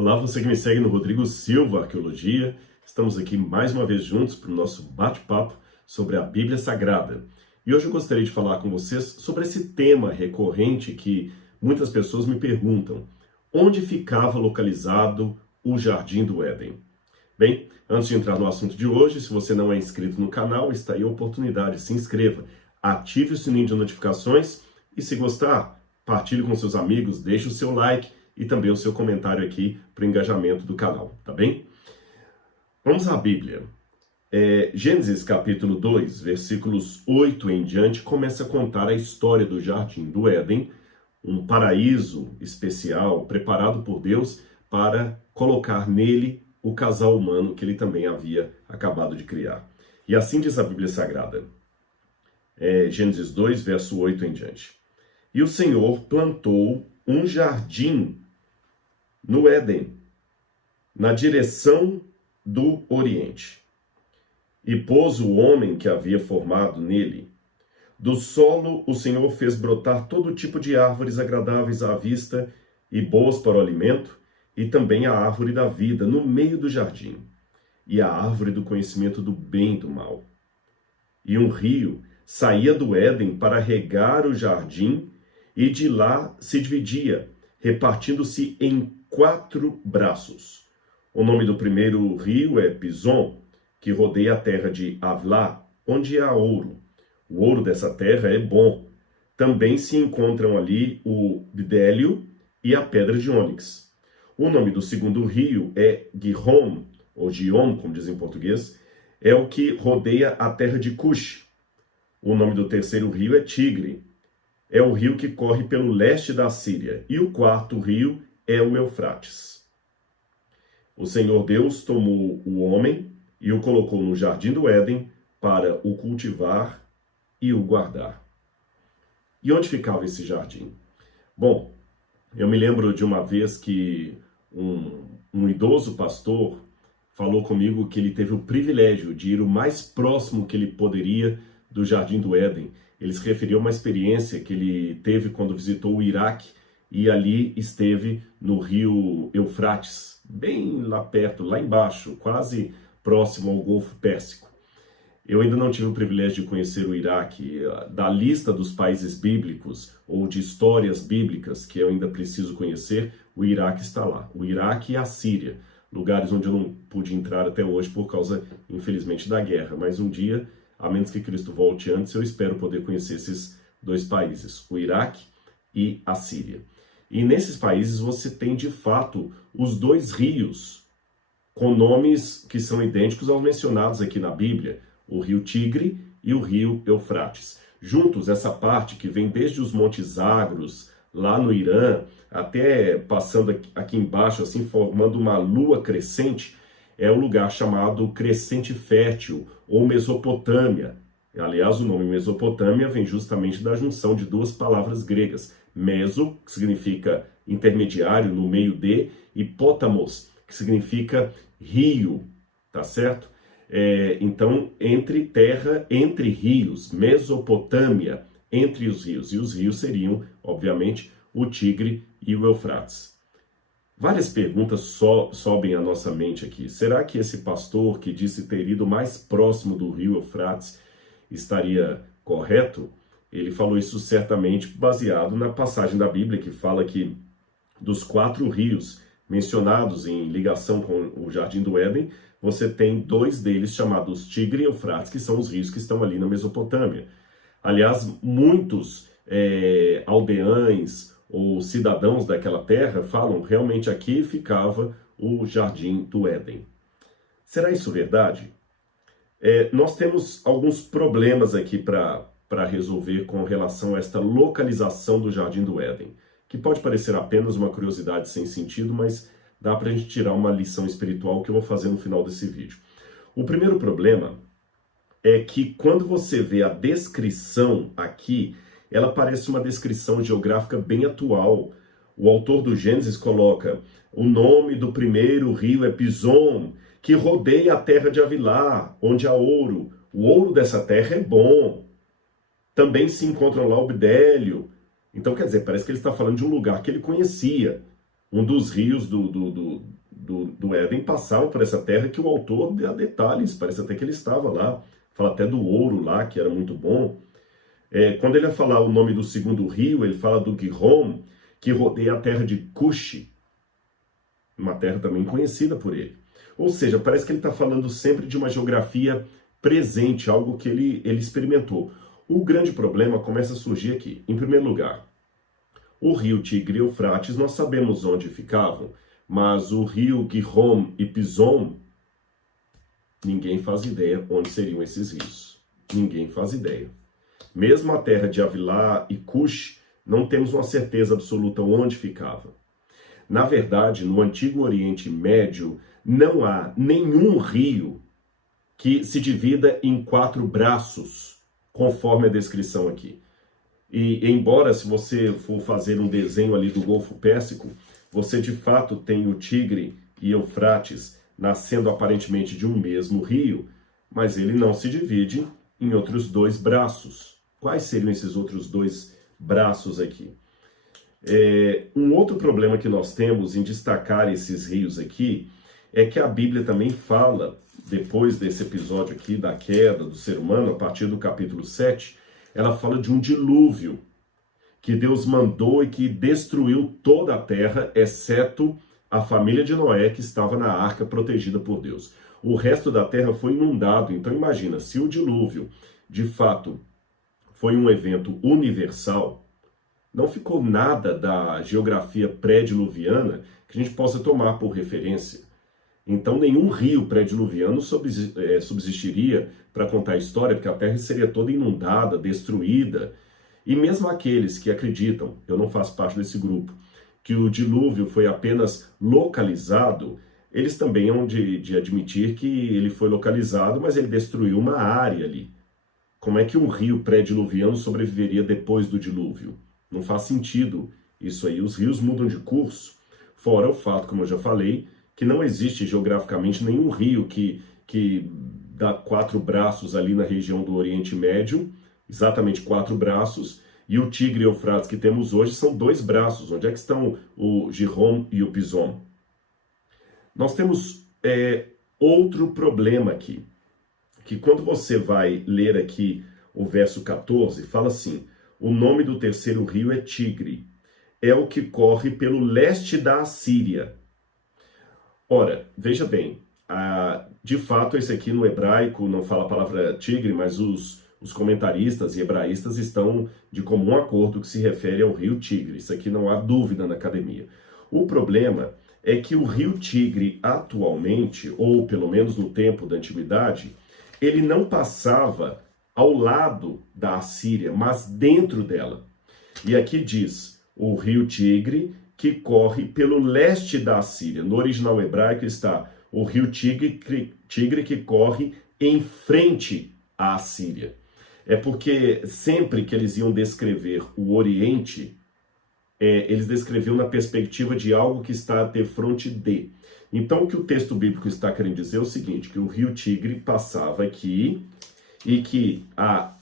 Olá, você que me segue no Rodrigo Silva Arqueologia. Estamos aqui mais uma vez juntos para o nosso bate-papo sobre a Bíblia Sagrada. E hoje eu gostaria de falar com vocês sobre esse tema recorrente que muitas pessoas me perguntam: onde ficava localizado o Jardim do Éden? Bem, antes de entrar no assunto de hoje, se você não é inscrito no canal, está aí a oportunidade, se inscreva, ative o sininho de notificações e, se gostar, partilhe com seus amigos, deixe o seu like e também o seu comentário aqui para o engajamento do canal, tá bem? Vamos à Bíblia. Gênesis capítulo 2, versículos 8 em diante, começa a contar a história do Jardim do Éden, um paraíso especial preparado por Deus para colocar nele o casal humano que ele também havia acabado de criar. E assim diz a Bíblia Sagrada, Gênesis 2, verso 8 em diante. E o Senhor plantou um jardim no Éden, na direção do Oriente, e pôs o homem que havia formado nele. Do solo o Senhor fez brotar todo tipo de árvores agradáveis à vista e boas para o alimento, e também a árvore da vida no meio do jardim, e a árvore do conhecimento do bem e do mal. E um rio saía do Éden para regar o jardim, e de lá se dividia, repartindo-se em 4 braços. O nome do primeiro rio é Pison, que rodeia a terra de Havilá, onde há ouro. O ouro dessa terra é bom. Também se encontram ali o bidélio e a pedra de ônix. O nome do segundo rio é Gihon, ou Gion, como dizem em português, é o que rodeia a terra de Cush. O nome do terceiro rio é Tigre. É o rio que corre pelo leste da Síria. E o quarto rio é o Eufrates. O Senhor Deus tomou o homem e o colocou no jardim do Éden para o cultivar e o guardar. E onde ficava esse jardim? Bom, eu me lembro de uma vez que um idoso pastor falou comigo que ele teve o privilégio de ir o mais próximo que ele poderia do Jardim do Éden. Ele se referiu a uma experiência que ele teve quando visitou o Iraque e ali esteve no rio Eufrates, bem lá perto, lá embaixo, quase próximo ao Golfo Pérsico. Eu ainda não tive o privilégio de conhecer o Iraque. Da lista dos países bíblicos ou de histórias bíblicas que eu ainda preciso conhecer, o Iraque está lá. O Iraque e a Síria, lugares onde eu não pude entrar até hoje por causa, infelizmente, da guerra. Mas um dia, a menos que Cristo volte antes, eu espero poder conhecer esses 2 países, o Iraque e a Síria. E nesses países você tem, de fato, os 2 rios, com nomes que são idênticos aos mencionados aqui na Bíblia, o rio Tigre e o rio Eufrates. Juntos, essa parte que vem desde os Montes Zagros, lá no Irã, até passando aqui embaixo, assim, formando uma lua crescente, é o lugar chamado Crescente Fértil, ou Mesopotâmia. Aliás, o nome Mesopotâmia vem justamente da junção de 2 palavras gregas. Meso, que significa intermediário, no meio de, e potamos, que significa rio, tá certo? Então, entre terra, entre rios, Mesopotâmia, entre os rios. E os rios seriam, obviamente, o Tigre e o Eufrates. Várias perguntas sobem à nossa mente aqui. Será que esse pastor que disse ter ido mais próximo do rio Eufrates estaria correto? Ele falou isso certamente baseado na passagem da Bíblia que fala que dos 4 rios mencionados em ligação com o Jardim do Éden, você tem 2 deles chamados Tigre e Eufrates, que são os rios que estão ali na Mesopotâmia. Aliás, muitos aldeães ou cidadãos daquela terra falam, realmente aqui ficava o Jardim do Éden. Será isso verdade? Nós temos alguns problemas aqui para resolver com relação a esta localização do Jardim do Éden, que pode parecer apenas uma curiosidade sem sentido, mas dá para a gente tirar uma lição espiritual que eu vou fazer no final desse vídeo. O primeiro problema é que quando você vê a descrição aqui, ela parece uma descrição geográfica bem atual. O autor do Gênesis coloca: o nome do primeiro rio é Pison, que rodeia a terra de Havilá, onde há ouro. O ouro dessa terra é bom. Também se encontram lá o bidélio. Então, quer dizer, parece que ele está falando de um lugar que ele conhecia. Um dos rios do Éden passavam por essa terra que o autor dá detalhes, parece até que ele estava lá, fala até do ouro lá, que era muito bom. Quando ele vai falar o nome do segundo rio, ele fala do Gihon, que rodeia a terra de Cush, uma terra também conhecida por ele. Ou seja, parece que ele está falando sempre de uma geografia presente, algo que ele experimentou. O grande problema começa a surgir aqui. Em primeiro lugar, o rio Tigre e Eufrates, nós sabemos onde ficavam, mas o rio Gihon e Pison, ninguém faz ideia onde seriam esses rios. Ninguém faz ideia. Mesmo a terra de Avilá e Cush, não temos uma certeza absoluta onde ficava. Na verdade, no Antigo Oriente Médio, não há nenhum rio que se divida em 4 braços, conforme a descrição aqui. E embora, se você for fazer um desenho ali do Golfo Pérsico, você de fato tem o Tigre e Eufrates nascendo aparentemente de um mesmo rio, mas ele não se divide em outros 2 braços. Quais seriam esses outros 2 braços aqui? Um outro problema que nós temos em destacar esses rios aqui é que a Bíblia também fala, depois desse episódio aqui da queda do ser humano, a partir do capítulo 7, ela fala de um dilúvio que Deus mandou e que destruiu toda a terra, exceto a família de Noé, que estava na arca protegida por Deus. O resto da terra foi inundado. Então imagina, se o dilúvio de fato foi um evento universal, não ficou nada da geografia pré-diluviana que a gente possa tomar por referência. Então nenhum rio pré-diluviano subsistiria para contar a história, porque a terra seria toda inundada, destruída. E mesmo aqueles que acreditam, eu não faço parte desse grupo, que o dilúvio foi apenas localizado, eles também hão de admitir que ele foi localizado, mas ele destruiu uma área ali. Como é que um rio pré-diluviano sobreviveria depois do dilúvio? Não faz sentido isso aí. Os rios mudam de curso, fora o fato, como eu já falei, que não existe geograficamente nenhum rio que dá 4 braços ali na região do Oriente Médio, exatamente 4 braços, e o Tigre e o Eufrates que temos hoje são 2 braços. Onde é que estão o Gihon e o Pison? Nós temos outro problema aqui, que quando você vai ler aqui o verso 14, fala assim: o nome do terceiro rio é Tigre, é o que corre pelo leste da Assíria. Ora, veja bem, de fato esse aqui no hebraico não fala a palavra tigre, mas os comentaristas e hebraístas estão de comum acordo que se refere ao rio Tigre. Isso aqui não há dúvida na academia. O problema é que o rio Tigre atualmente, ou pelo menos no tempo da antiguidade, ele não passava ao lado da Assíria, mas dentro dela. E aqui diz, o rio Tigre que corre pelo leste da Assíria. No original hebraico está o rio Tigre que corre em frente à Assíria. É porque sempre que eles iam descrever o Oriente, eles descreviam na perspectiva de algo que está de frente de. Então o que o texto bíblico está querendo dizer é o seguinte, que o rio Tigre passava aqui e que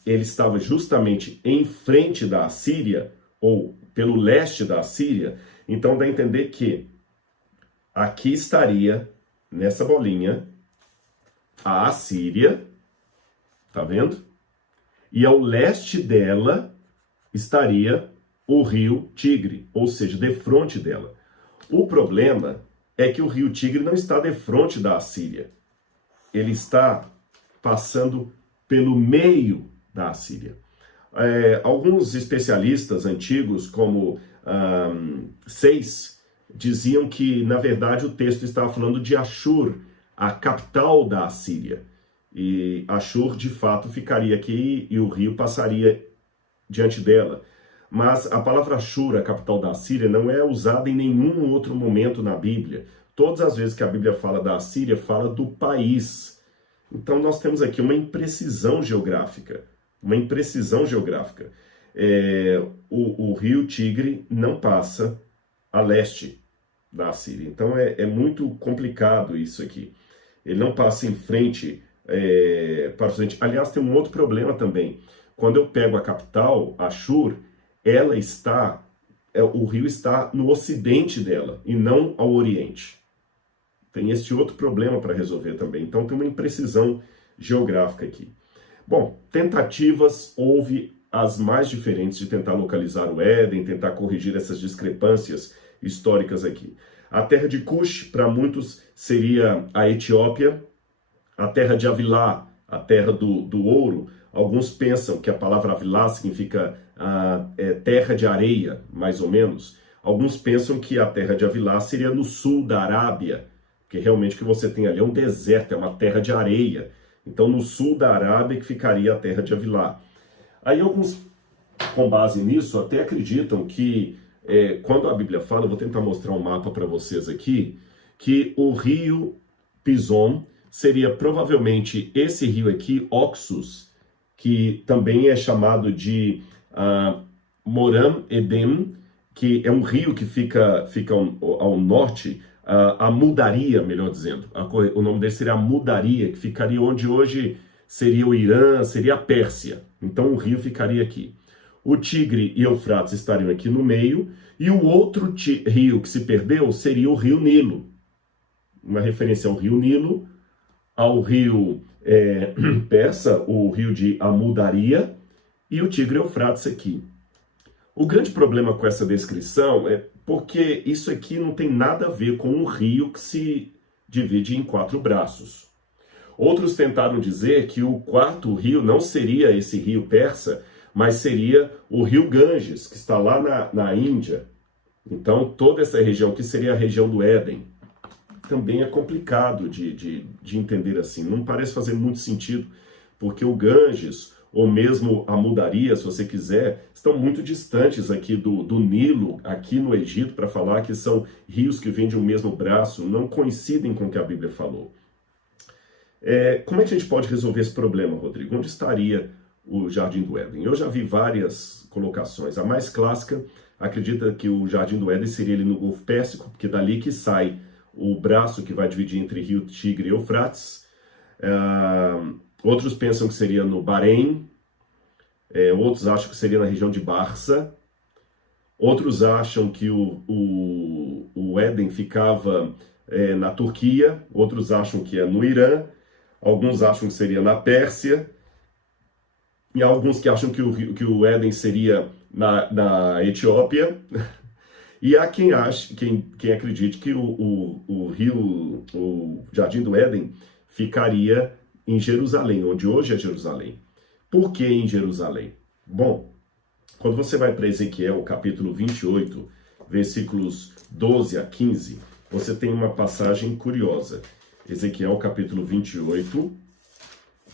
ele estava justamente em frente da Assíria, ou pelo leste da Assíria. Então dá a entender que aqui estaria, nessa bolinha, a Assíria, tá vendo? E ao leste dela estaria o rio Tigre, ou seja, defronte dela. O problema é que o rio Tigre não está defronte da Assíria. Ele está passando pelo meio da Assíria. Alguns especialistas antigos, como Seis, diziam que, na verdade, o texto estava falando de Ashur, a capital da Assíria. E Ashur, de fato, ficaria aqui e o rio passaria diante dela. Mas a palavra Ashur, a capital da Assíria, não é usada em nenhum outro momento na Bíblia. Todas as vezes que a Bíblia fala da Assíria, fala do país. Então nós temos aqui uma imprecisão geográfica. Uma imprecisão geográfica. O rio Tigre não passa a leste da Assíria. Então é muito complicado isso aqui. Ele não passa em frente para o ocidente. Aliás, tem um outro problema também. Quando eu pego a capital, Ashur, ela está o rio está no ocidente dela e não ao oriente. Tem esse outro problema para resolver também. Então tem uma imprecisão geográfica aqui. Bom, tentativas houve as mais diferentes de tentar localizar o Éden, tentar corrigir essas discrepâncias históricas aqui. A terra de Cush, para muitos, seria a Etiópia. A terra de Avilá, a terra do ouro. Alguns pensam que a palavra Avilá significa terra de areia, mais ou menos. Alguns pensam que a terra de Avilá seria no sul da Arábia, porque realmente o que você tem ali é um deserto, é uma terra de areia. Então, no sul da Arábia que ficaria a terra de Avilá. Aí alguns, com base nisso, até acreditam que, quando a Bíblia fala, eu vou tentar mostrar um mapa para vocês aqui, que o rio Pison seria provavelmente esse rio aqui, Oxus, que também é chamado de Moram Edem, que é um rio que fica ao norte, a Mudaria, melhor dizendo. O nome dele seria a Mudaria, que ficaria onde hoje seria o Irã, seria a Pérsia. Então o rio ficaria aqui. O Tigre e Eufrates estariam aqui no meio, e o outro rio que se perdeu seria o rio Nilo. Uma referência ao rio Nilo, ao rio persa, o rio de Amudaria, e o Tigre Eufrates aqui. O grande problema com essa descrição é porque isso aqui não tem nada a ver com um rio que se divide em 4 braços. Outros tentaram dizer que o quarto rio não seria esse rio persa, mas seria o rio Ganges, que está lá na Índia. Então, toda essa região, que seria a região do Éden, também é complicado de entender assim. Não parece fazer muito sentido, porque o Ganges, ou mesmo a Mudaria, se você quiser, estão muito distantes aqui do Nilo, aqui no Egito, para falar que são rios que vêm de um mesmo braço, não coincidem com o que a Bíblia falou. Como é que a gente pode resolver esse problema, Rodrigo? Onde estaria o Jardim do Éden? Eu já vi várias colocações. A mais clássica acredita que o Jardim do Éden seria ali no Golfo Pérsico, porque dali que sai o braço que vai dividir entre Rio Tigre e Eufrates. Outros pensam que seria no Bahrein. Outros acham que seria na região de Barça. Outros acham que o Éden ficava na Turquia. Outros acham que é no Irã. Alguns acham que seria na Pérsia. E há alguns que acham que o Éden seria na Etiópia. E há quem acredite que o Jardim do Éden ficaria em Jerusalém, onde hoje é Jerusalém. Por que em Jerusalém? Bom, quando você vai para Ezequiel, capítulo 28, versículos 12 a 15, você tem uma passagem curiosa. Ezequiel, capítulo 28,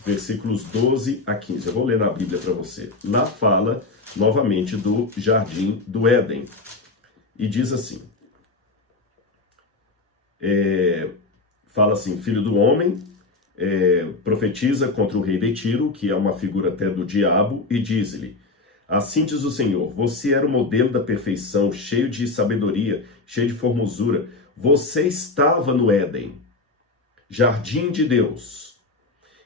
versículos 12 a 15. Eu vou ler na Bíblia para você. Lá fala, novamente, do Jardim do Éden. E diz assim, fala assim, filho do homem, profetiza contra o rei de Tiro, que é uma figura até do diabo, e diz-lhe, assim diz o Senhor, você era o modelo da perfeição, cheio de sabedoria, cheio de formosura, você estava no Éden, jardim de Deus,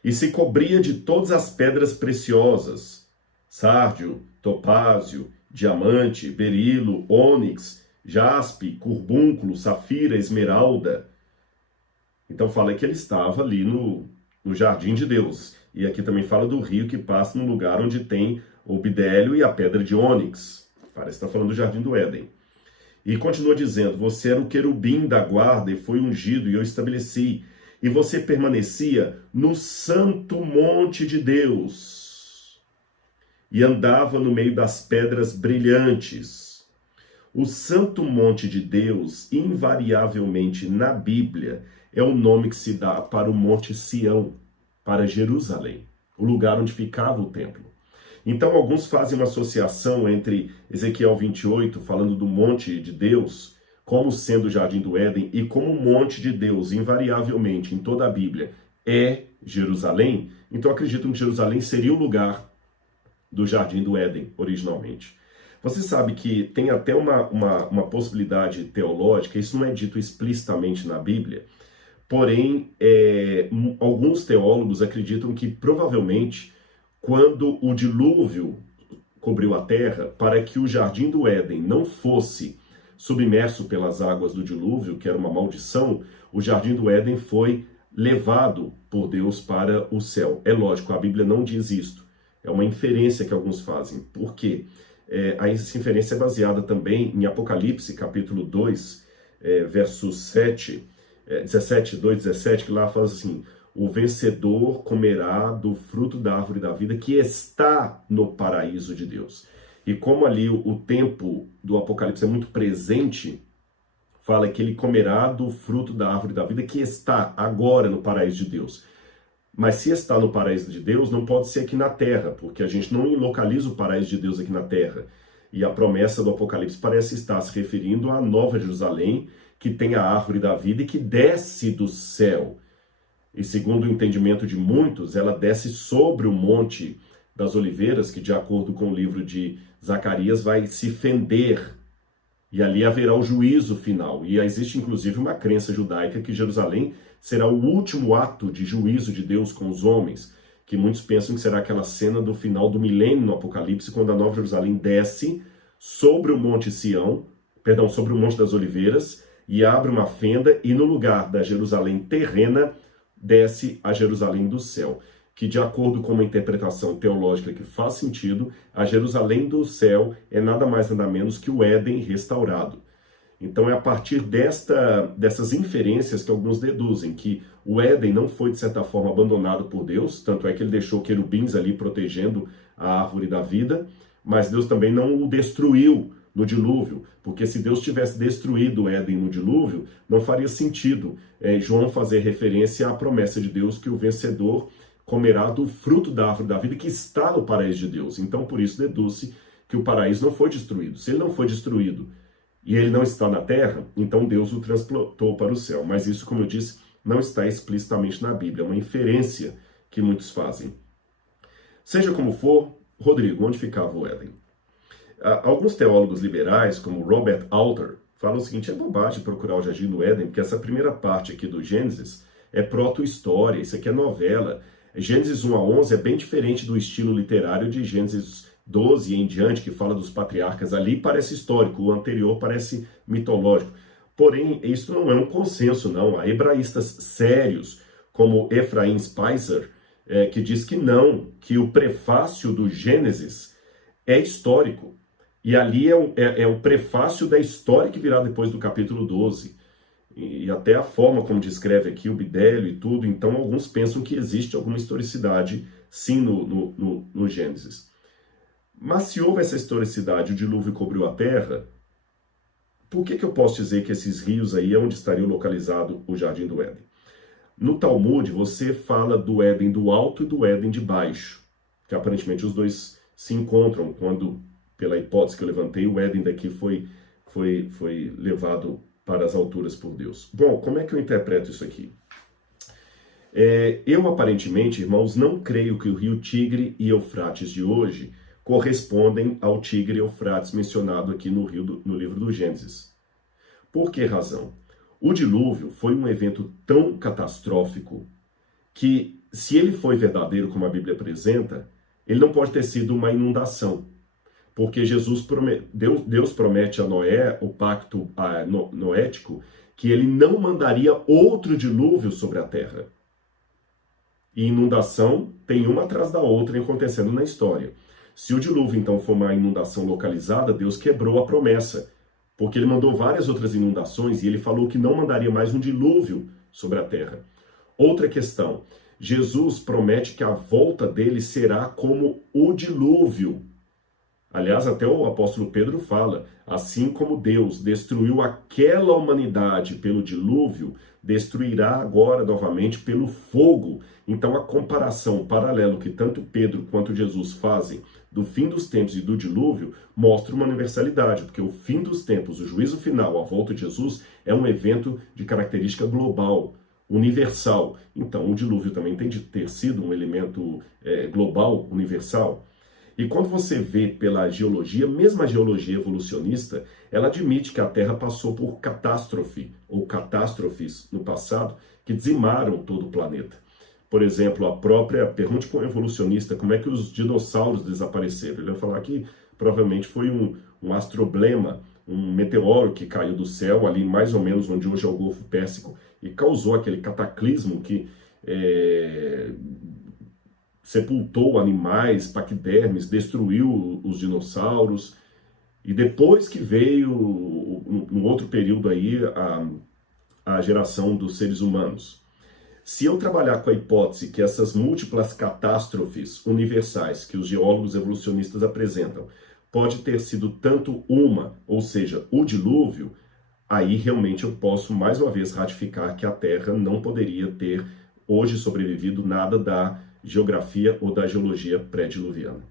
e se cobria de todas as pedras preciosas, sárdio, topázio, diamante, berilo, ônix, jaspe, curbúnculo, safira, esmeralda. Então fala que ele estava ali no jardim de Deus. E aqui também fala do rio que passa no lugar onde tem o bidélio e a pedra de ônix. Parece que está falando do jardim do Éden. E continua dizendo, você era o querubim da guarda e foi ungido e eu estabeleci. E você permanecia no santo monte de Deus. E andava no meio das pedras brilhantes. O santo monte de Deus, invariavelmente na Bíblia, é o nome que se dá para o Monte Sião, para Jerusalém, o lugar onde ficava o templo. Então alguns fazem uma associação entre Ezequiel 28, falando do monte de Deus, como sendo o Jardim do Éden, e como o monte de Deus, invariavelmente, em toda a Bíblia, é Jerusalém. Então acreditam que Jerusalém seria o lugar do Jardim do Éden, originalmente. Você sabe que tem até uma possibilidade teológica, isso não é dito explicitamente na Bíblia, porém, alguns teólogos acreditam que provavelmente, quando o dilúvio cobriu a terra, para que o jardim do Éden não fosse submerso pelas águas do dilúvio, que era uma maldição, o jardim do Éden foi levado por Deus para o céu. É lógico, a Bíblia não diz isto. É uma inferência que alguns fazem. Por quê? Essa inferência é baseada também em Apocalipse, capítulo 2, versos 17, 2, 17, que lá fala assim: o vencedor comerá do fruto da árvore da vida que está no paraíso de Deus. E como ali o tempo do Apocalipse é muito presente, fala que ele comerá do fruto da árvore da vida que está agora no paraíso de Deus. Mas se está no paraíso de Deus, não pode ser aqui na terra, porque a gente não localiza o paraíso de Deus aqui na terra. E a promessa do Apocalipse parece estar se referindo à Nova Jerusalém, que tem a árvore da vida e que desce do céu. E segundo o entendimento de muitos, ela desce sobre o Monte das Oliveiras, que de acordo com o livro de Zacarias vai se fender. E ali haverá o juízo final. E existe inclusive uma crença judaica que Jerusalém será o último ato de juízo de Deus com os homens, que muitos pensam que será aquela cena do final do milênio no Apocalipse, quando a Nova Jerusalém desce sobre o Monte Sião, sobre o Monte das Oliveiras, e abre uma fenda, e no lugar da Jerusalém terrena, desce a Jerusalém do céu, que de acordo com uma interpretação teológica que faz sentido, a Jerusalém do céu é nada mais nada menos que o Éden restaurado. Então é a partir dessas inferências que alguns deduzem que o Éden não foi de certa forma abandonado por Deus, tanto é que ele deixou querubins ali protegendo a árvore da vida, mas Deus também não o destruiu no dilúvio, porque se Deus tivesse destruído o Éden no dilúvio, não faria sentido João fazer referência à promessa de Deus que o vencedor comerá do fruto da árvore da vida que está no paraíso de Deus. Então, por isso, deduz-se que o paraíso não foi destruído. Se ele não foi destruído e ele não está na terra, então Deus o transportou para o céu. Mas isso, como eu disse, não está explicitamente na Bíblia. É uma inferência que muitos fazem. Seja como for, Rodrigo, onde ficava o Éden? Alguns teólogos liberais, como Robert Alter, falam o seguinte: é bobagem procurar o jardim do Éden, porque essa primeira parte aqui do Gênesis é proto-história, isso aqui é novela. Gênesis 1 a 11 é bem diferente do estilo literário de Gênesis 12 em diante, que fala dos patriarcas. Ali parece histórico, o anterior parece mitológico. Porém, isso não é um consenso, não. Há hebraístas sérios, como Ephraim Spicer, que diz que não, que o prefácio do Gênesis é histórico. E ali é o prefácio da história que virá depois do capítulo 12. E até a forma como descreve aqui o Bidélio e tudo, então alguns pensam que existe alguma historicidade, sim, no Gênesis. Mas se houve essa historicidade, o dilúvio cobriu a terra, por que eu posso dizer que esses rios aí é onde estaria localizado o Jardim do Éden? No Talmud, você fala do Éden do alto e do Éden de baixo, que aparentemente os dois se encontram quando, pela hipótese que eu levantei, o Éden daqui foi levado para as alturas por Deus. Bom, como é que eu interpreto isso aqui? Eu, aparentemente, irmãos, não creio que o rio Tigre e Eufrates de hoje correspondem ao Tigre e Eufrates mencionado aqui no livro do Gênesis. Por que razão? O dilúvio foi um evento tão catastrófico que, se ele foi verdadeiro como a Bíblia apresenta, ele não pode ter sido uma inundação. Porque Deus promete a Noé, o pacto noético, que ele não mandaria outro dilúvio sobre a terra. E inundação tem uma atrás da outra acontecendo na história. Se o dilúvio, então, for uma inundação localizada, Deus quebrou a promessa, porque ele mandou várias outras inundações e ele falou que não mandaria mais um dilúvio sobre a terra. Outra questão, Jesus promete que a volta dele será como o dilúvio. Aliás, até o apóstolo Pedro fala, assim como Deus destruiu aquela humanidade pelo dilúvio, destruirá agora novamente pelo fogo. Então a comparação, o paralelo que tanto Pedro quanto Jesus fazem do fim dos tempos e do dilúvio, mostra uma universalidade, porque o fim dos tempos, o juízo final, a volta de Jesus, é um evento de característica global, universal. Então o dilúvio também tem de ter sido um elemento global, universal. E quando você vê pela geologia, mesmo a geologia evolucionista, ela admite que a Terra passou por catástrofe, ou catástrofes no passado, que dizimaram todo o planeta. Por exemplo, pergunte para um evolucionista como é que os dinossauros desapareceram. Ele vai falar que provavelmente foi um astroblema, um meteoro que caiu do céu, ali mais ou menos onde hoje é o Golfo Pérsico, e causou aquele cataclismo que sepultou animais, paquidermes, destruiu os dinossauros. E depois que veio, no outro período aí, a geração dos seres humanos. Se eu trabalhar com a hipótese que essas múltiplas catástrofes universais que os geólogos evolucionistas apresentam pode ter sido tanto uma, ou seja, o dilúvio, aí realmente eu posso mais uma vez ratificar que a Terra não poderia ter hoje sobrevivido nada da geografia ou da geologia pré-diluviana.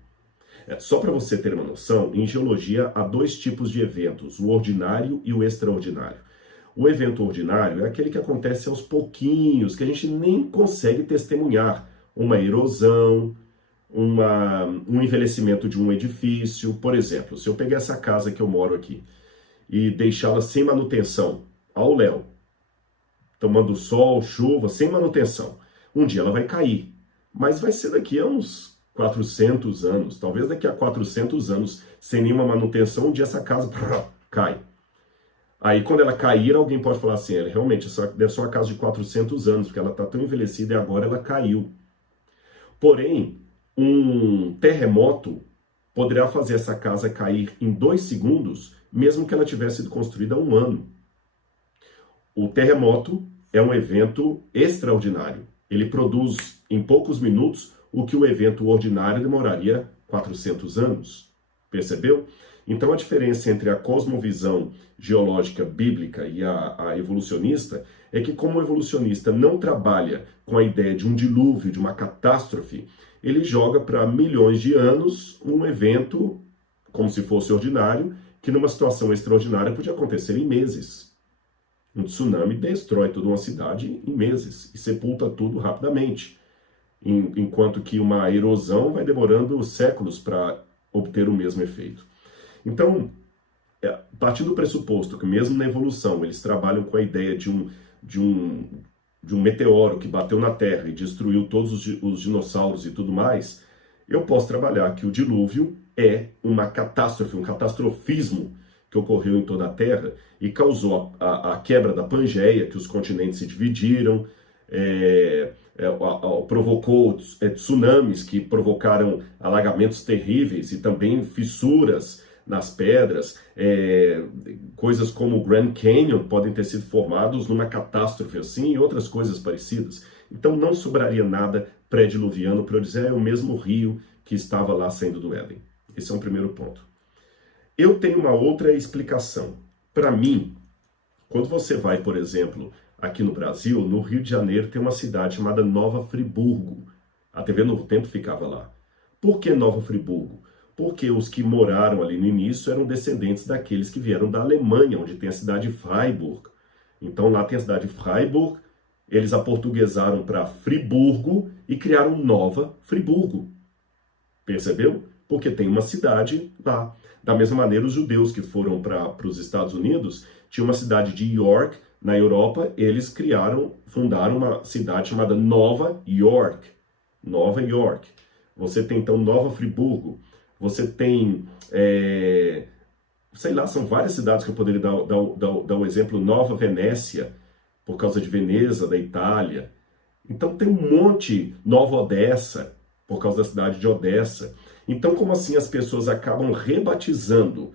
Só para você ter uma noção, em geologia há dois tipos de eventos, o ordinário e o extraordinário. O evento ordinário é aquele que acontece aos pouquinhos, que a gente nem consegue testemunhar. Uma erosão, um envelhecimento de um edifício. Por exemplo, se eu pegar essa casa que eu moro aqui e deixá-la sem manutenção, ao léu, tomando sol, chuva, sem manutenção, um dia ela vai cair. Mas vai ser daqui a uns 400 anos, talvez daqui a 400 anos, sem nenhuma manutenção, um dia essa casa cai. Aí, quando ela cair, alguém pode falar assim, realmente, essa deve ser uma casa de 400 anos, porque ela está tão envelhecida e agora ela caiu. Porém, um terremoto poderá fazer essa casa cair em 2 segundos, mesmo que ela tivesse sido construída há 1 ano. O terremoto é um evento extraordinário. Ele produz, em poucos minutos, o que o evento ordinário demoraria 400 anos. Percebeu? Então, a diferença entre a cosmovisão geológica bíblica e a evolucionista é que, como o evolucionista não trabalha com a ideia de um dilúvio, de uma catástrofe, ele joga para milhões de anos um evento, como se fosse ordinário, que numa situação extraordinária podia acontecer em meses. Um tsunami destrói toda uma cidade em meses e sepulta tudo rapidamente, enquanto que uma erosão vai demorando séculos para obter o mesmo efeito. Então, partindo do pressuposto que mesmo na evolução eles trabalham com a ideia de um meteoro que bateu na Terra e destruiu todos os dinossauros e tudo mais, eu posso trabalhar que o dilúvio é uma catástrofe, um catastrofismo que ocorreu em toda a Terra e causou a quebra da Pangeia, que os continentes se dividiram, provocou tsunamis que provocaram alagamentos terríveis e também fissuras nas pedras, coisas como o Grand Canyon podem ter sido formados numa catástrofe assim e outras coisas parecidas. Então não sobraria nada pré-diluviano para eu dizer, é o mesmo rio que estava lá saindo do Éden. Esse é um primeiro ponto. Eu tenho uma outra explicação. Para mim, quando você vai, por exemplo, aqui no Brasil, no Rio de Janeiro tem uma cidade chamada Nova Friburgo. A TV Novo Tempo ficava lá. Por que Nova Friburgo? Porque os que moraram ali no início eram descendentes daqueles que vieram da Alemanha, onde tem a cidade de Freiburg. Então lá tem a cidade de Freiburg, eles aportuguesaram para Friburgo e criaram Nova Friburgo. Percebeu? Porque tem uma cidade lá. Da mesma maneira, os judeus que foram para os Estados Unidos, tinha uma cidade de York, na Europa, eles fundaram uma cidade chamada Nova York. Nova York. Você tem então Nova Friburgo. Você tem, sei lá, são várias cidades que eu poderia dar o exemplo. Nova Venécia, por causa de Veneza, da Itália. Então tem um monte, Nova Odessa, por causa da cidade de Odessa. Então, como assim as pessoas acabam rebatizando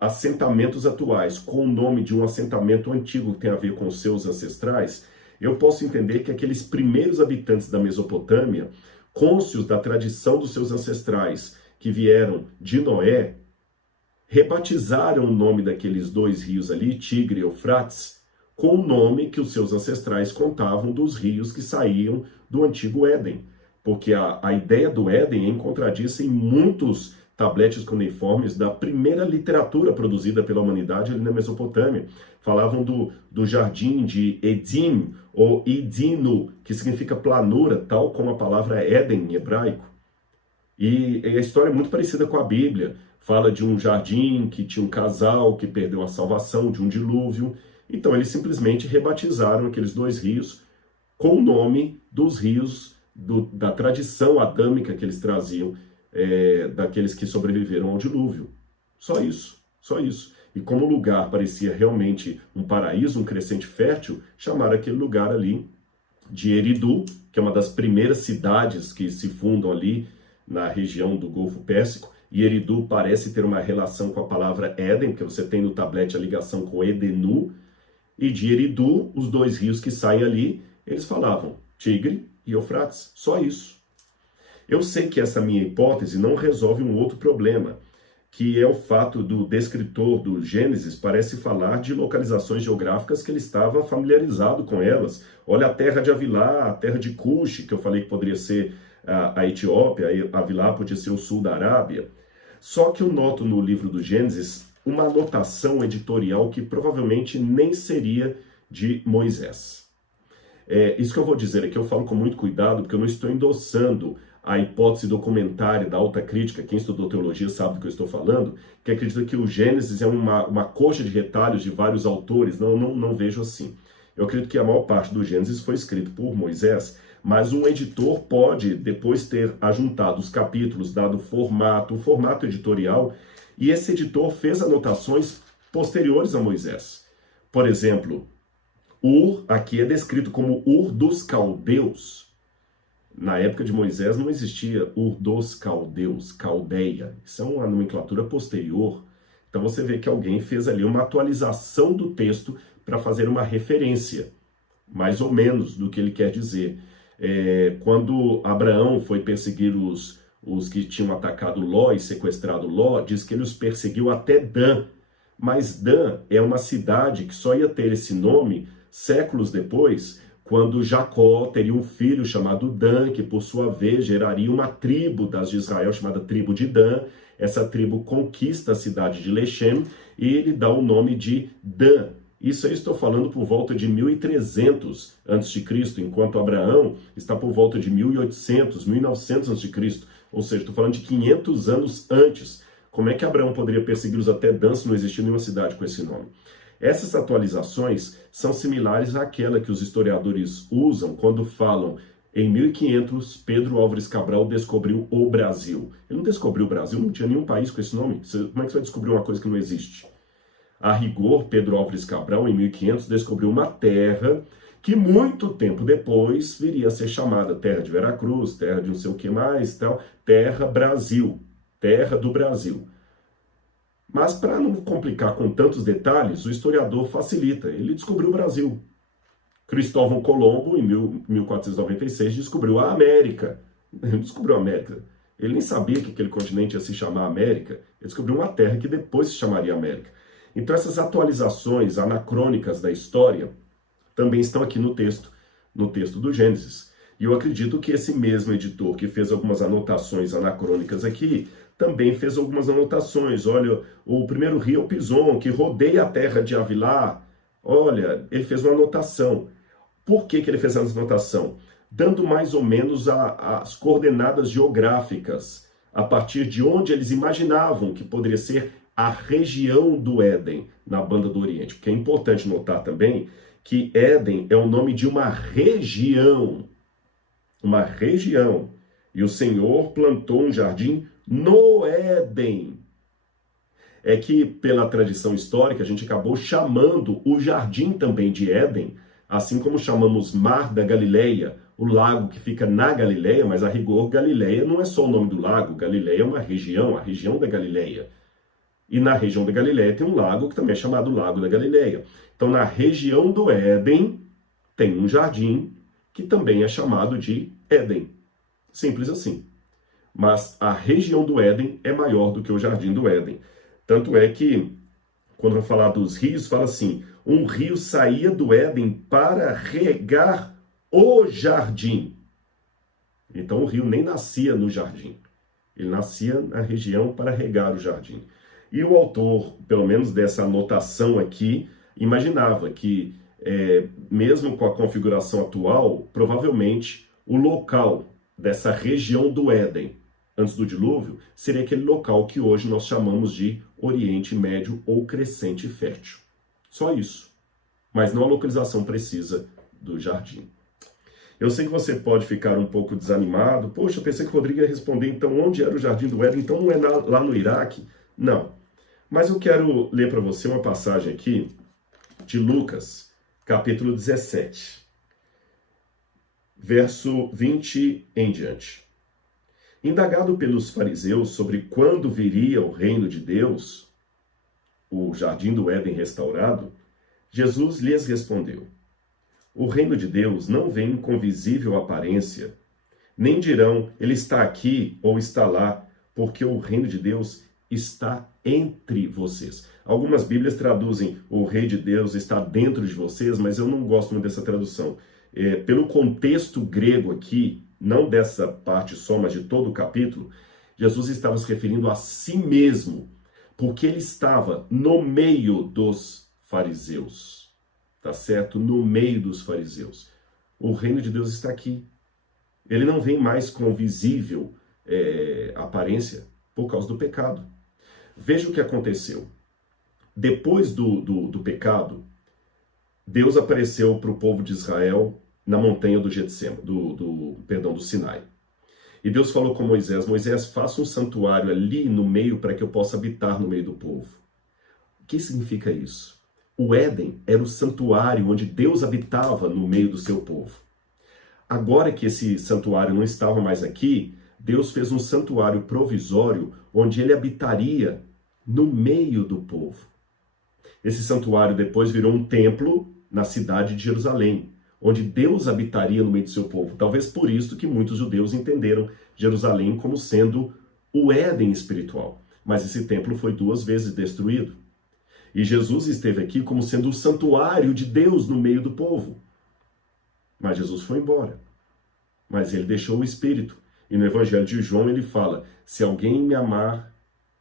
assentamentos atuais com o nome de um assentamento antigo que tem a ver com os seus ancestrais? Eu posso entender que aqueles primeiros habitantes da Mesopotâmia, cônscios da tradição dos seus ancestrais, que vieram de Noé, rebatizaram o nome daqueles 2 rios ali, Tigre e Eufrates, com o nome que os seus ancestrais contavam dos rios que saíam do antigo Éden. Porque a ideia do Éden é encontradiça em muitos tabletes cuneiformes da primeira literatura produzida pela humanidade ali na Mesopotâmia. Falavam do jardim de Edim, ou Edino, que significa planura, tal como a palavra Éden em hebraico. E a história é muito parecida com a Bíblia. Fala de um jardim que tinha um casal que perdeu a salvação de um dilúvio. Então eles simplesmente rebatizaram aqueles 2 rios com o nome dos rios da tradição adâmica que eles traziam, daqueles que sobreviveram ao dilúvio. Só isso, só isso. E como o lugar parecia realmente um paraíso, um crescente fértil, chamaram aquele lugar ali de Eridu, que é uma das primeiras cidades que se fundam ali na região do Golfo Pérsico. E Eridu parece ter uma relação com a palavra Éden, porque você tem no tablete a ligação com Edenu. E de Eridu, os dois rios que saem ali, eles falavam Tigre e Eufrates. Só isso. Eu sei que essa minha hipótese não resolve um outro problema, que é o fato do descritor do Gênesis parece falar de localizações geográficas que ele estava familiarizado com elas. Olha a terra de Avilá, a terra de Cush, que eu falei que poderia ser a Etiópia, Avilá podia ser o sul da Arábia. Só que eu noto no livro do Gênesis uma anotação editorial que provavelmente nem seria de Moisés. Isso que eu vou dizer aqui, eu falo com muito cuidado, porque eu não estou endossando a hipótese documentária da alta crítica. Quem estudou teologia sabe do que eu estou falando, que acredita que o Gênesis é uma coxa de retalhos de vários autores. Não vejo assim. Eu acredito que a maior parte do Gênesis foi escrito por Moisés, mas um editor pode depois ter ajuntado os capítulos, dado o formato editorial, e esse editor fez anotações posteriores a Moisés. Por exemplo, Ur aqui é descrito como Ur dos Caldeus. Na época de Moisés não existia Ur dos Caldeus, Caldeia. Isso é uma nomenclatura posterior. Então você vê que alguém fez ali uma atualização do texto para fazer uma referência, mais ou menos, do que ele quer dizer. Quando Abraão foi perseguir os que tinham atacado Ló e sequestrado Ló, diz que ele os perseguiu até Dan. Mas Dan é uma cidade que só ia ter esse nome séculos depois, quando Jacó teria um filho chamado Dan, que por sua vez geraria uma tribo das de Israel chamada tribo de Dan. Essa tribo conquista a cidade de Lechem e ele dá o nome de Dan. Isso eu estou falando por volta de 1300 a.C., enquanto Abraão está por volta de 1800, 1900 a.C., ou seja, estou falando de 500 anos antes. Como é que Abraão poderia persegui-los até Dan se não existia nenhuma cidade com esse nome? Essas atualizações são similares àquela que os historiadores usam quando falam em 1500, Pedro Álvares Cabral descobriu o Brasil. Ele não descobriu o Brasil, não tinha nenhum país com esse nome. Como é que você vai descobrir uma coisa que não existe? A rigor, Pedro Álvares Cabral, em 1500, descobriu uma terra que muito tempo depois viria a ser chamada Terra de Veracruz, Terra de não sei o que mais, tal, Terra Brasil, Terra do Brasil. Mas para não complicar com tantos detalhes, o historiador facilita. Ele descobriu o Brasil. Cristóvão Colombo, em 1496, descobriu a América. Ele descobriu a América. Ele nem sabia que aquele continente ia se chamar América. Ele descobriu uma terra que depois se chamaria América. Então essas atualizações anacrônicas da história também estão aqui no texto do Gênesis. E eu acredito que esse mesmo editor que fez algumas anotações anacrônicas aqui, também fez algumas anotações. Olha, o primeiro rio é o Pison, que rodeia a terra de Avilá. Olha, ele fez uma anotação. Por que ele fez essa anotação? Dando mais ou menos as coordenadas geográficas, a partir de onde eles imaginavam que poderia ser a região do Éden, na Banda do Oriente. Porque é importante notar também que Éden é o nome de uma região. Uma região. E o Senhor plantou um jardim no Éden. É que, pela tradição histórica, a gente acabou chamando o jardim também de Éden, assim como chamamos Mar da Galileia, o lago que fica na Galileia, mas a rigor, Galileia não é só o nome do lago, Galileia é uma região, a região da Galileia. E na região da Galileia tem um lago que também é chamado Lago da Galileia. Então, na região do Éden, tem um jardim que também é chamado de Éden. Simples assim. Mas a região do Éden é maior do que o jardim do Éden. Tanto é que, quando vai falar dos rios, fala assim, um rio saía do Éden para regar o jardim. Então o rio nem nascia no jardim. Ele nascia na região para regar o jardim. E o autor, pelo menos dessa anotação aqui, imaginava que, mesmo com a configuração atual, provavelmente o local dessa região do Éden, antes do dilúvio, seria aquele local que hoje nós chamamos de Oriente Médio ou Crescente Fértil. Só isso. Mas não a localização precisa do jardim. Eu sei que você pode ficar um pouco desanimado. Poxa, eu pensei que o Rodrigo ia responder, então onde era o Jardim do Éden? Então não é lá no Iraque? Não. Mas eu quero ler para você uma passagem aqui de Lucas, capítulo 17, verso 20 em diante. Indagado pelos fariseus sobre quando viria o reino de Deus, o Jardim do Éden restaurado, Jesus lhes respondeu: o reino de Deus não vem com visível aparência, nem dirão, ele está aqui ou está lá, porque o reino de Deus está entre vocês. Algumas Bíblias traduzem, o reino de Deus está dentro de vocês, mas eu não gosto muito dessa tradução. Pelo contexto grego aqui, não dessa parte só, mas de todo o capítulo, Jesus estava se referindo a si mesmo, porque ele estava no meio dos fariseus. Tá certo? No meio dos fariseus. O reino de Deus está aqui. Ele não vem mais com visível aparência por causa do pecado. Veja o que aconteceu. Depois do pecado, Deus apareceu para o povo de Israel na montanha do Getsem, do Sinai. E Deus falou com Moisés: Moisés, faça um santuário ali no meio para que eu possa habitar no meio do povo. O que significa isso? O Éden era o santuário onde Deus habitava no meio do seu povo. Agora que esse santuário não estava mais aqui, Deus fez um santuário provisório onde ele habitaria no meio do povo. Esse santuário depois virou um templo na cidade de Jerusalém, onde Deus habitaria no meio do seu povo. Talvez por isso que muitos judeus entenderam Jerusalém como sendo o Éden espiritual. Mas esse templo foi 2 vezes destruído. E Jesus esteve aqui como sendo o santuário de Deus no meio do povo. Mas Jesus foi embora. Mas ele deixou o Espírito. E no Evangelho de João ele fala: se alguém me amar,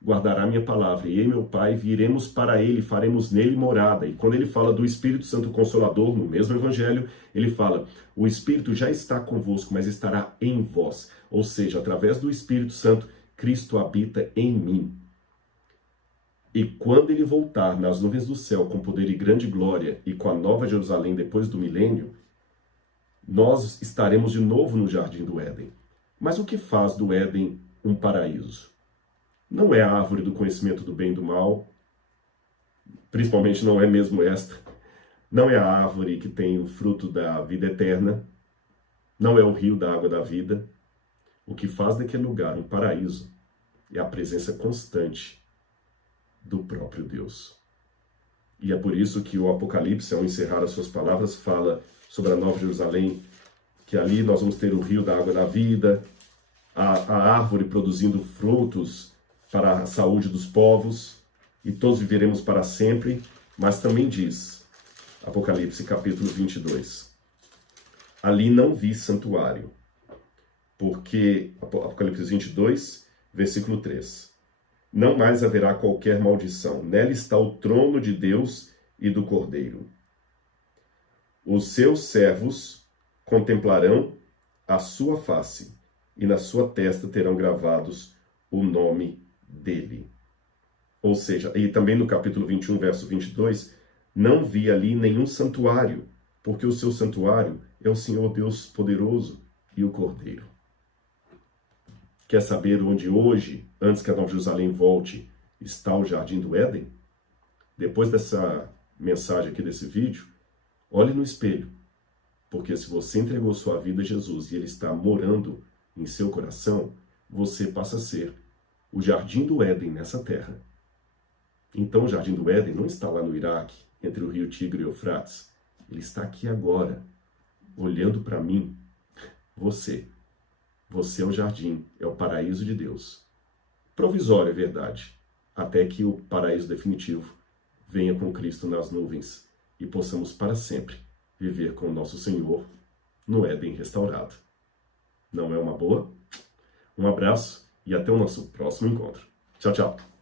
guardará minha palavra. E eu e meu Pai viremos para ele, faremos nele morada. E quando ele fala do Espírito Santo Consolador, no mesmo Evangelho, ele fala: o Espírito já está convosco, mas estará em vós. Ou seja, através do Espírito Santo, Cristo habita em mim. E quando ele voltar nas nuvens do céu com poder e grande glória e com a nova Jerusalém depois do milênio, nós estaremos de novo no Jardim do Éden. Mas o que faz do Éden um paraíso? Não é a árvore do conhecimento do bem e do mal, principalmente não é mesmo esta. Não é a árvore que tem o fruto da vida eterna. Não é o rio da água da vida. O que faz daquele lugar um paraíso é a presença constante do próprio Deus. E é por isso que o Apocalipse, ao encerrar as suas palavras, fala sobre a Nova Jerusalém, que ali nós vamos ter o rio da água da vida, a árvore produzindo frutos para a saúde dos povos, e todos viveremos para sempre. Mas também diz, Apocalipse capítulo 22, ali não vi santuário, porque, Apocalipse 22, versículo 3, não mais haverá qualquer maldição. Nela está o trono de Deus e do Cordeiro. Os seus servos contemplarão a sua face, e na sua testa terão gravados o nome dele. Ou seja, e também no capítulo 21, verso 22, não vi ali nenhum santuário, porque o seu santuário é o Senhor Deus poderoso e o Cordeiro. Quer saber onde hoje, antes que a Nova Jerusalém volte, está o Jardim do Éden? Depois dessa mensagem aqui, desse vídeo, olhe no espelho. Porque se você entregou sua vida a Jesus e Ele está morando em seu coração, você passa a ser o Jardim do Éden nessa terra. Então o Jardim do Éden não está lá no Iraque, entre o rio Tigre e o Eufrates. Ele está aqui agora, olhando para mim, você. Você é o jardim, é o paraíso de Deus. Provisório, é verdade, até que o paraíso definitivo venha com Cristo nas nuvens e possamos para sempre viver com o nosso Senhor no Éden restaurado. Não é uma boa? Um abraço e até o nosso próximo encontro. Tchau, tchau.